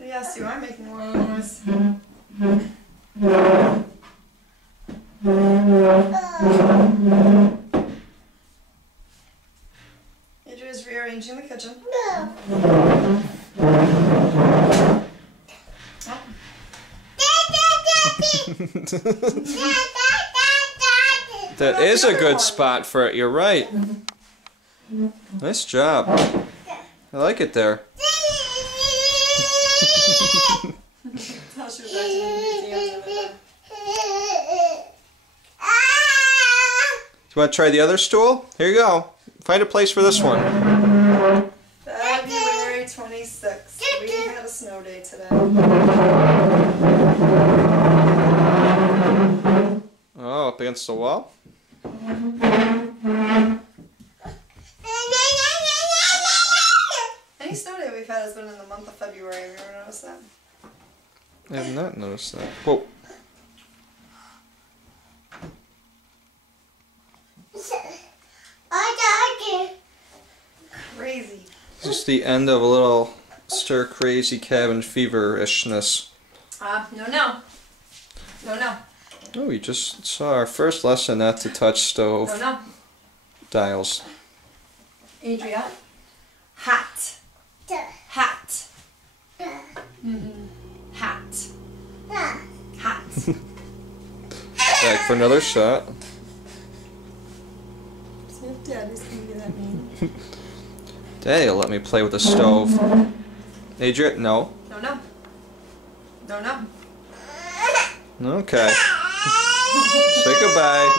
Yes, you are making a lot of noise. Adria's rearranging the kitchen. That is a good spot for it, you're right. Nice job. I like it there. Do you want to try the other stool? Here you go. Find a place for this one. February 26th. We had a snow day today. Oh, up against the wall? Any snow day we've had has been in the month of February. Have you ever noticed that? I have not noticed that. Whoa. Crazy. This is the end of a little stir-crazy cabin fever-ishness. No. Oh, we just saw our first lesson not to touch stove dials. Adria. Hat. Hat. Hat. Hat. Back for another shot. See if Daddy's gonna be that mean. Daddy will let me play with the stove. Adria, no. No. Okay. Say goodbye.